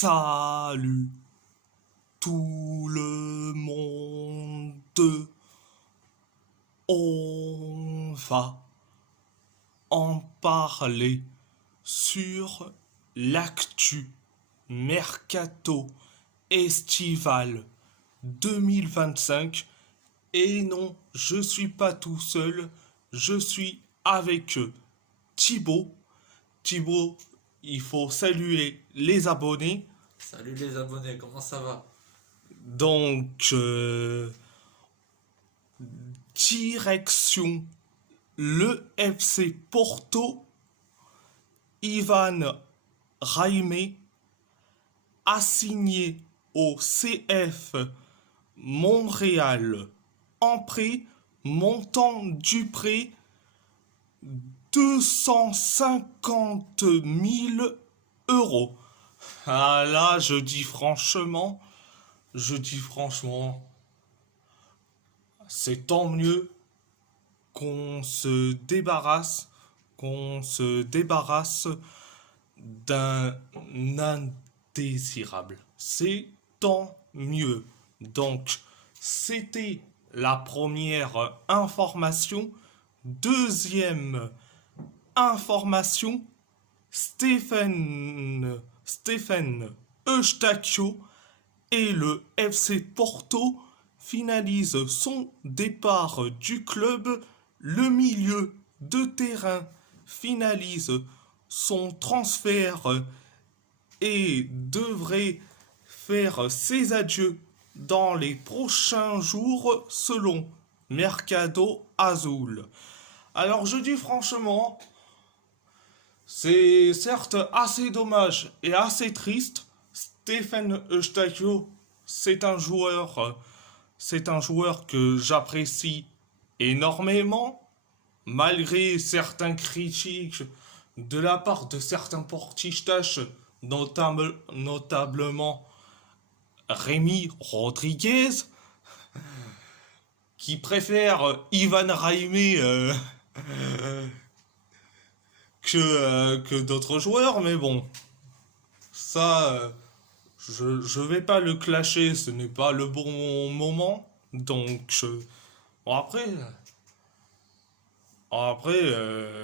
Salut tout le monde, on va en parler sur l'actu Mercato estival 2025. Et non, je suis pas tout seul, je suis avec Thibaut. Thibaut, il faut saluer les abonnés. Salut les abonnés, comment ça va? Donc, direction le FC Porto, Ivan Raime a signé au CF Montréal en prêt, montant du prêt 250 000 euros. Ah là, je dis franchement, c'est tant mieux qu'on se débarrasse d'un indésirable. C'est tant mieux. Donc, c'était la première information. Deuxième information, Stephen Eustachio et le FC Porto finalise son départ du club. Le milieu de terrain finalise son transfert et devrait faire ses adieux dans les prochains jours selon Mercado Azul. Alors je dis franchement, c'est certes assez dommage et assez triste. Stephen Eustachio, c'est un joueur que j'apprécie énormément, malgré certaines critiques de la part de certains portistaches, notablement Rémi Rodriguez, qui préfère Ivan Raime que d'autres joueurs, mais bon, ça, je vais pas le clasher, ce n'est pas le bon moment, donc bon,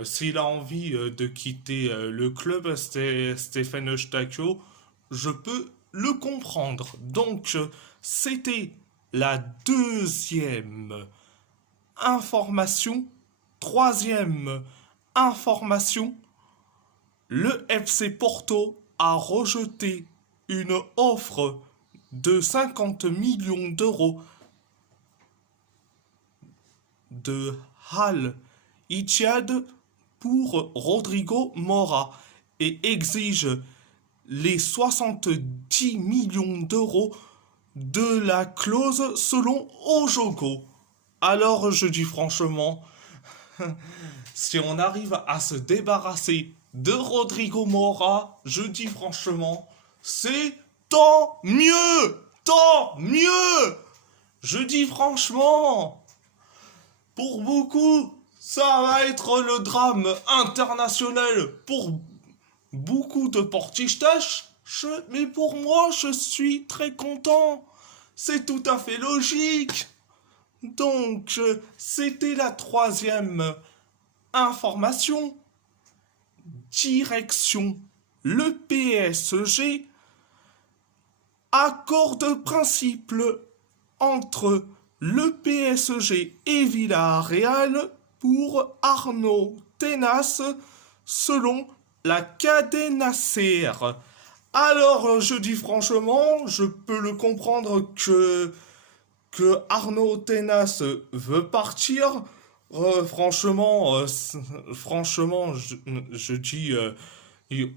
s'il a envie de quitter le club, Stéphane Eustachio, je peux le comprendre. Donc, c'était la deuxième information. Troisième information, le FC Porto a rejeté une offre de 50 millions d'euros de Al Ittihad pour Rodrigo Mora et exige les 70 millions d'euros de la clause selon Ojogo. Alors je dis franchement, si on arrive à se débarrasser de Rodrigo Mora, je dis franchement, c'est tant mieux, tant mieux. Je dis franchement, pour beaucoup, ça va être le drame international pour beaucoup de portistaches, mais pour moi, je suis très content. C'est tout à fait logique. Donc, c'était la troisième information. Direction le PSG. Accord de principe entre le PSG et Villarreal pour Arnaud Tenas selon la Cadena Ser. Alors, je dis franchement, je peux le comprendre que Arnaud Tenas veut partir. Franchement, je dis,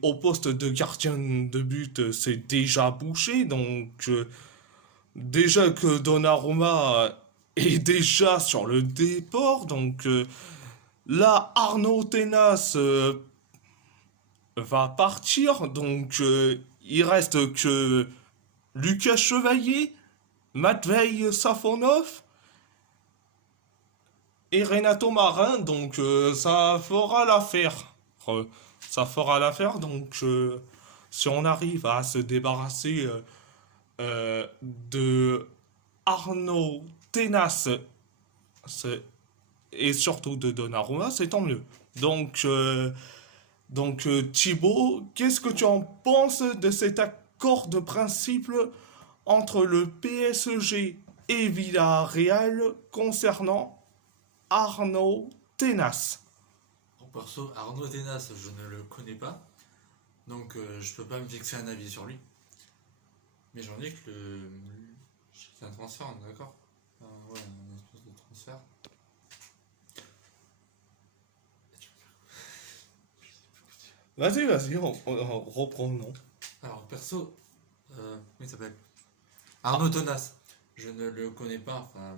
au poste de gardien de but, c'est déjà bouché. Donc, déjà que Donnarumma est déjà sur le départ. Donc, là, Arnaud Tenas va partir. Donc, il reste que Lucas Chevalier, Matvei Safonov et Renato Marin. Donc, ça fera l'affaire. Ça fera l'affaire. Donc, si on arrive à se débarrasser de Arnaud Tenas et surtout de Donnarumma, c'est tant mieux. Thibaut, qu'est-ce que tu en penses de cet accord de principe entre le PSG et Villarreal concernant Arnaud Tenas? Bon, perso, Arnaud Tenas, je ne le connais pas, donc je peux pas me fixer un avis sur lui. Mais j'en dis que c'est un transfert, on est d'accord. Ouais, un espèce de transfert. Vas-y, reprenons. Alors, perso, comment il s'appelle? Arnaud Tenas. Je ne le connais pas, enfin.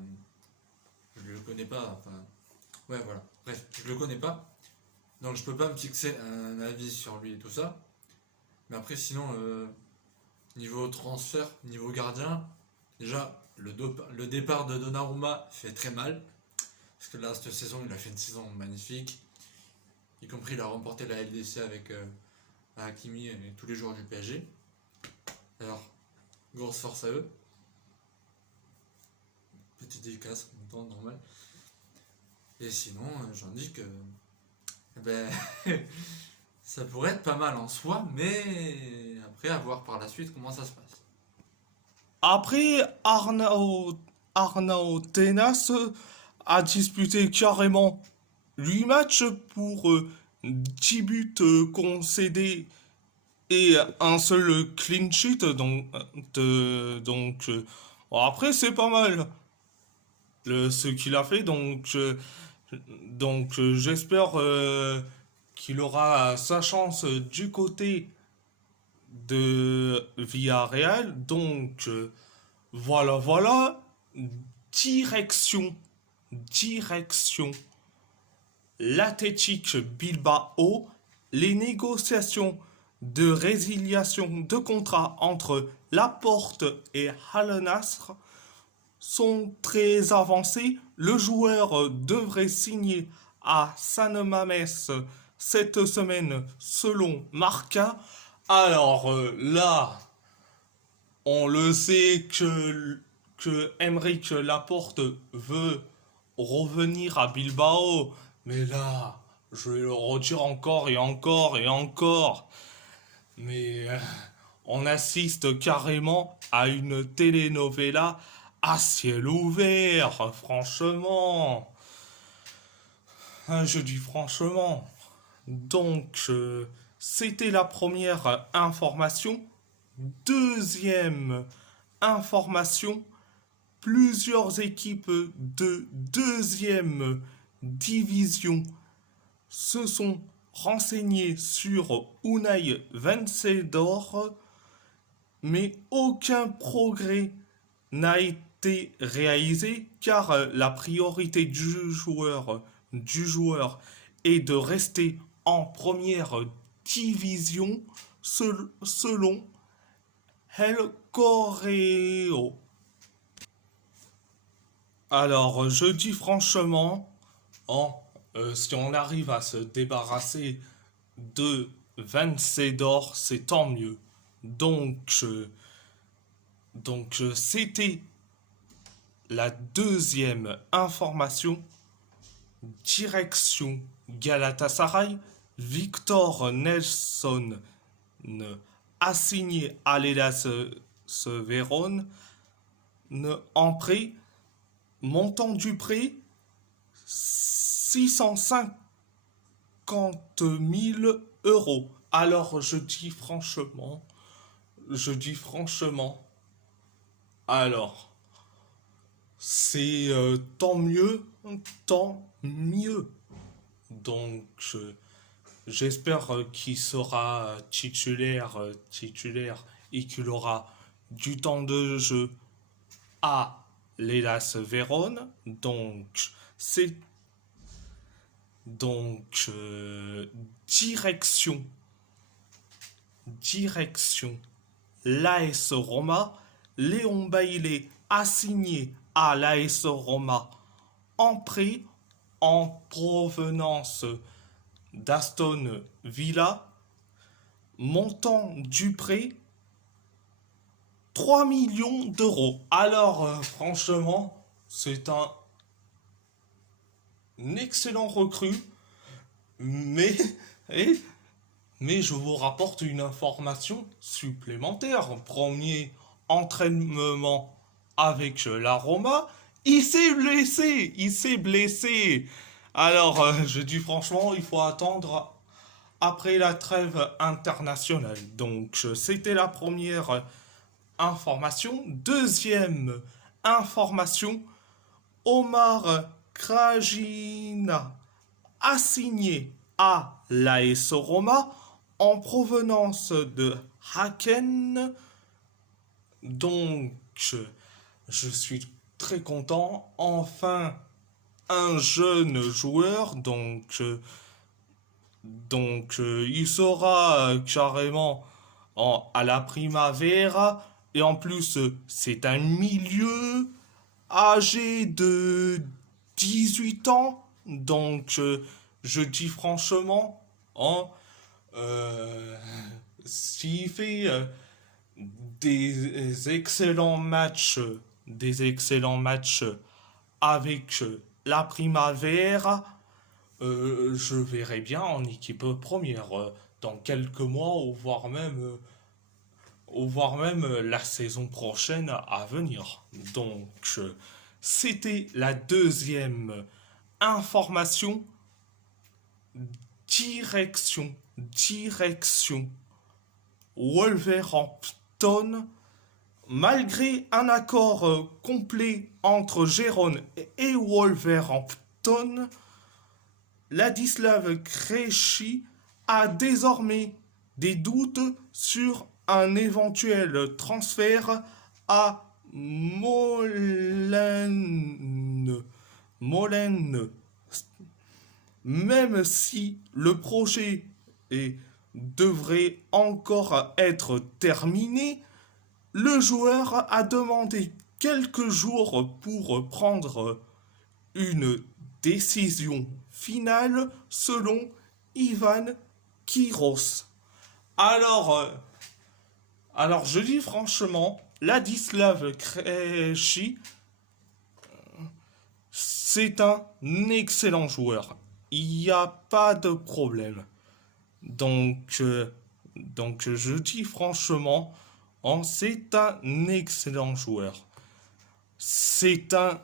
Je le connais pas, enfin. Ouais, voilà. Bref, je le connais pas. Donc, je peux pas me fixer un avis sur lui et tout ça. Mais après, sinon, niveau transfert, niveau gardien, déjà, le départ de Donnarumma fait très mal. Parce que là, cette saison, il a fait une saison magnifique. Y compris, il a remporté la LDC avec Hakimi et tous les joueurs du PSG. Alors, grosse force à eux. Petite dédicace en même temps, normal. Et sinon, j'en dis que ben, ça pourrait être pas mal en soi, mais après, à voir par la suite comment ça se passe. Après, Arnaud Tenas a disputé carrément 8 matchs pour 10 buts concédés et un seul clean sheet. Bon, après, c'est pas mal ce qu'il a fait. J'espère qu'il aura sa chance du côté de Villarreal. Voilà. Direction, direction l'Athletic Bilbao. Les négociations de résiliation de contrat entre Laporte et Al Nassr sont très avancées. Le joueur devrait signer à San Mamés cette semaine selon Marca. Alors là, on le sait que Emeric Laporte veut revenir à Bilbao, mais là, je vais le redire encore et encore et encore. Mais on assiste carrément à une telenovela à ciel ouvert, franchement. Je dis franchement. C'était la première information. Deuxième information, plusieurs équipes de deuxième division se sont renseignées sur Unai Vencedor, mais aucun progrès n'a été réalisé car la priorité du joueur est de rester en première division selon El Correo. Alors, je dis franchement, si on arrive à se débarrasser de Vencedor, c'est tant mieux. C'était la deuxième information. Direction Galatasaray. Victor Nelson a signé à l'Hellas Vérone en prêt. Montant du prêt 650 000 euros. Alors je dis franchement, alors c'est tant mieux, tant mieux. J'espère qu'il sera titulaire et qu'il aura du temps de jeu à l'Hellas Vérone. Direction l'AS Roma. Léon Bailey a signé à l'AS Roma en prêt en provenance d'Aston Villa. montant du prêt, 3 millions d'euros. Alors, franchement, c'est un excellent recrue, mais, et- mais je vous rapporte une information supplémentaire. Premier entraînement avec la Roma, il s'est blessé. Alors, je dis franchement, il faut attendre après la trêve internationale. Donc, c'était la première information. Deuxième information, Omar Krajina a signé à l'AS Roma en provenance de Haken. Donc, je suis très content. Enfin, un jeune joueur. Il sera carrément à la Primavera. Et en plus, c'est un milieu âgé de 18 ans. Je dis franchement, hein, euh, s'il fait des excellents matchs avec la Primavera, je verrai bien en équipe première dans quelques mois ou voire même la saison prochaine à venir. C'était la deuxième information. Direction Wolverhampton. Malgré un accord complet entre Gérone et Wolverhampton, Ladislav Krejci a désormais des doutes sur un éventuel transfert à Molène. Même si le projet devrait encore être terminé, le joueur a demandé quelques jours pour prendre une décision finale selon Ivan Kiros. Alors, euh, alors je dis franchement, Ladislav Krejci, c'est un excellent joueur. Il n'y a pas de problème. Donc, euh, je dis franchement, c'est un excellent joueur. C'est un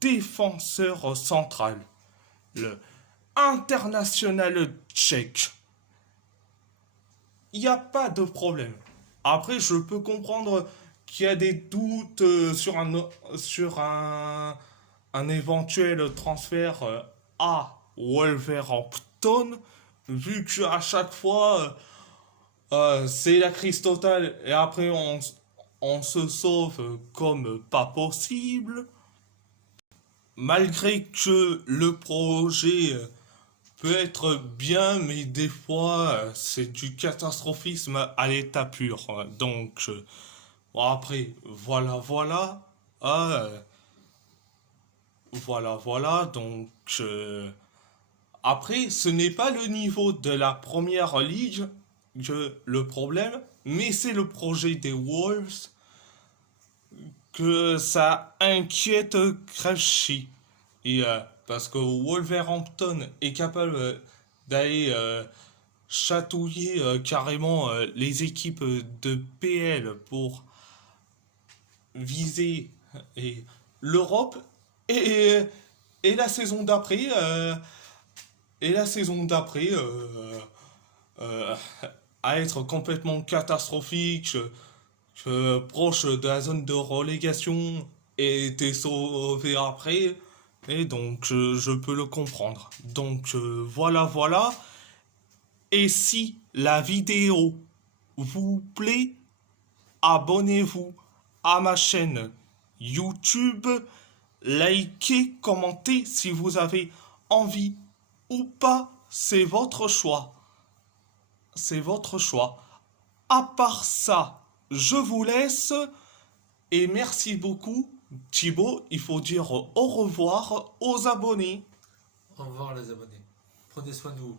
défenseur central. Le international tchèque. Il n'y a pas de problème. Après, je peux comprendre qu'il y a des doutes sur un éventuel transfert à Wolverhampton, vu qu'à chaque fois, c'est la crise totale et après on se sauve comme pas possible. Malgré que le projet peut être bien, mais des fois, c'est du catastrophisme à l'état pur. Bon, après, voilà. Euh, voilà. Après, ce n'est pas le niveau de la première ligue le problème, mais c'est le projet des Wolves que ça inquiète Krejci. Parce que Wolverhampton est capable d'aller chatouiller carrément les équipes de PL pour viser l'Europe et, et la saison d'après euh, à être complètement catastrophique, proche de la zone de relégation et était sauvé après. Et donc, je peux le comprendre. Voilà. Et si la vidéo vous plaît, abonnez-vous à ma chaîne YouTube, likez, commentez si vous avez envie ou pas, c'est votre choix. C'est votre choix. À part ça, je vous laisse et merci beaucoup. Thibaut, il faut dire au revoir aux abonnés. Au revoir les abonnés. Prenez soin de vous.